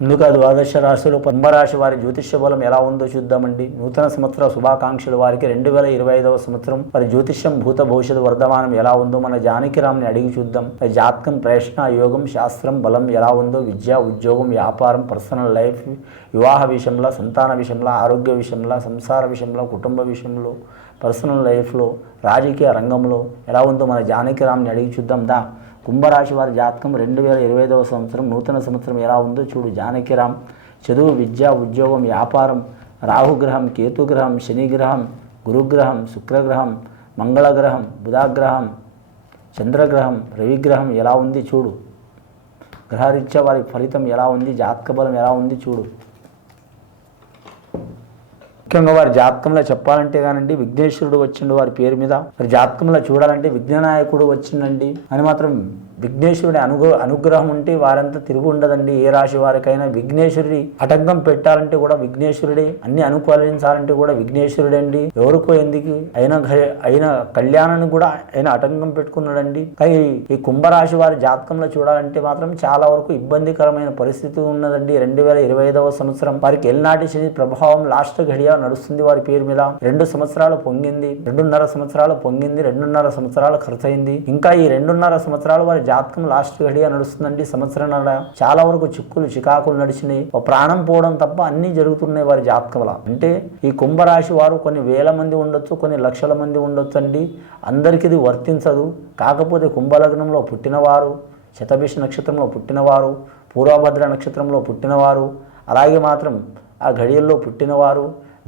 ముందుగా ద్వాదశ రాశులు కుంభరాశి వారి జ్యోతిష్య బలం ఎలా ఉందో చూద్దామండి. నూతన సంవత్సర శుభాకాంక్షలు వారికి 2025వ సంవత్సరం వారి జ్యోతిష్యం భూత భవిష్యత్తు వర్ధమానం ఎలా ఉందో మన జానకిరామ్ని అడిగి చూద్దాం. జాతకం, ప్రయత్న, యోగం, శాస్త్రం, బలం ఎలా ఉందో, విద్య, ఉద్యోగం, వ్యాపారం, పర్సనల్ లైఫ్, వివాహ విషయంలో, సంతాన విషయంలో, ఆరోగ్య విషయంలో, సంసార విషయంలో, కుటుంబ విషయంలో, పర్సనల్ లైఫ్లో, రాజకీయ రంగంలో ఎలా ఉందో మన జానకిరామ్ని అడిగి చూద్దాం. కుంభరాశి వారి జాతకం 2025వ సంవత్సరం నూతన సంవత్సరం ఎలా ఉందో చూడు జానకిరామ్. చదువు, విద్య, ఉద్యోగం, వ్యాపారం, రాహుగ్రహం, కేతుగ్రహం, శనిగ్రహం, గురుగ్రహం, శుక్రగ్రహం, మంగళగ్రహం, బుధాగ్రహం, చంద్రగ్రహం, రవిగ్రహం ఎలా ఉంది చూడు. గ్రహరీత్యా వారి ఫలితం ఎలా ఉంది, జాతక బలం ఎలా ఉంది చూడు. ముఖ్యంగా వారి జాతకంలో చెప్పాలంటే కానండి విఘ్నేశ్వరుడు వచ్చిండు వారి పేరు మీద. వారి జాతకంలో చూడాలంటే విఘ్ననాయకుడు వచ్చిండండి అని మాత్రం విఘ్నేశ్వరుడి అనుగ్రహం ఉంటే వారంతా తిరుగు ఉండదండి. ఏ రాశి వారికైనా విఘ్నేశ్వరుడి ఆటంకం పెట్టాలంటే కూడా విఘ్నేశ్వరుడే, అన్ని అనుకూలించాలంటే కూడా విఘ్నేశ్వరుడే అండి. ఎవరికో ఎందుకు అయిన కళ్యాణాన్ని కూడా ఆయన ఆటంకం పెట్టుకున్నాడండి. కానీ ఈ కుంభరాశి వారి జాతకంలో చూడాలంటే మాత్రం చాలా వరకు ఇబ్బందికరమైన పరిస్థితి ఉన్నదండి. 2025వ సంవత్సరం వారికి ఎల్నాటి శని ప్రభావం లాస్ట్ ఘడియ నడుస్తుంది వారి పేరు మీద. 2 సంవత్సరాలు పొంగింది, 2.5 సంవత్సరాలు పొంగింది, 2.5 సంవత్సరాలు ఖర్చయింది. ఇంకా ఈ 2.5 సంవత్సరాలు వారి జాతకం లాస్ట్ గడియ నడుస్తుందండి. సంవత్సరం చాలా వరకు చిక్కులు చికాకులు నడిచినాయి. ఒక ప్రాణం పోవడం తప్ప అన్ని జరుగుతున్నాయి వారి జాతకంలో. అంటే ఈ కుంభరాశి వారు కొన్ని వేల మంది ఉండొచ్చు, కొన్ని లక్షల మంది ఉండొచ్చు అండి. అందరికీ ఇది వర్తించదు. కాకపోతే కుంభలగ్నంలో పుట్టినవారు, శతభిష నక్షత్రంలో పుట్టినవారు, పూర్వభద్ర నక్షత్రంలో పుట్టినవారు, అలాగే మాత్రం ఆ ఘడియల్లో పుట్టినవారు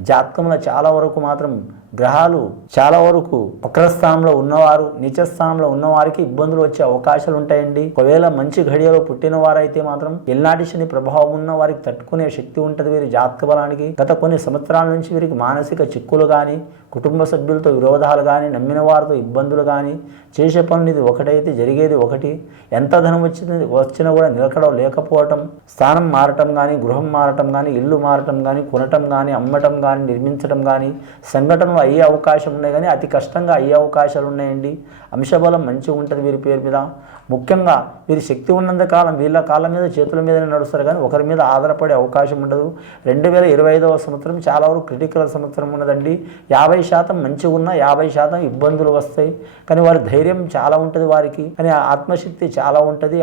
జాతకంలో చాలా వరకు మాత్రం గ్రహాలు చాలా వరకు వక్రస్థానంలో ఉన్నవారు, నీచస్థానంలో ఉన్నవారికి ఇబ్బందులు వచ్చే అవకాశాలు ఉంటాయండి. ఒకవేళ మంచి ఘడియలో పుట్టిన వారైతే మాత్రం ఎల్నాటి శని ప్రభావం ఉన్న వారికి తట్టుకునే శక్తి ఉంటుంది వీరి జాతక బలానికి. గత కొన్ని సంవత్సరాల నుంచి వీరికి మానసిక చిక్కులు కానీ, కుటుంబ సభ్యులతో విరోధాలు కానీ, నమ్మిన వారితో ఇబ్బందులు కానీ, చేసే పనులు ఇది ఒకటైతే జరిగేది ఒకటి. ఎంత ధనం వచ్చినా కూడా నిలకడ లేకపోవటం, స్థానం మారటం కానీ, గృహం మారటం కానీ, ఇల్లు మారటం కానీ, కొనటం కానీ, అమ్మటం కానీ, నిర్మించడం కానీ సంఘటనలు అయ్యే అవకాశం ఉన్నాయి. కానీ అతి కష్టంగా అయ్యే అవకాశాలు ఉన్నాయండి. అంశబలం మంచిగా ఉంటుంది వీరి పేరు మీద. ముఖ్యంగా వీరి శక్తి ఉన్నంత కాలం వీళ్ళ కాళ్ళ మీద చేతుల మీదనే నడుస్తారు, కానీ ఒకరి మీద ఆధారపడే అవకాశం ఉండదు. 2025వ సంవత్సరం చాలా వరకు క్రిటికల్ సంవత్సరం ఉన్నదండి. 50% మంచిగా ఉన్న 50% ఇబ్బందులు వస్తాయి. కానీ వారి ధైర్యం చాలా ఉంటుంది వారికి, కానీ ఆత్మశక్తి చాలా ఉంటుంది,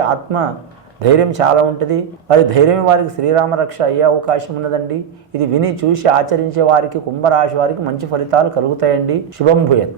ధైర్యం చాలా ఉంటుంది. వారి ధైర్యం వారికి శ్రీరామ రక్ష అయ్యే అవకాశం ఉన్నదండి. ఇది విని చూసి ఆచరించే వారికి కుంభరాశి వారికి మంచి ఫలితాలు కలుగుతాయండి. శుభం భూయత్.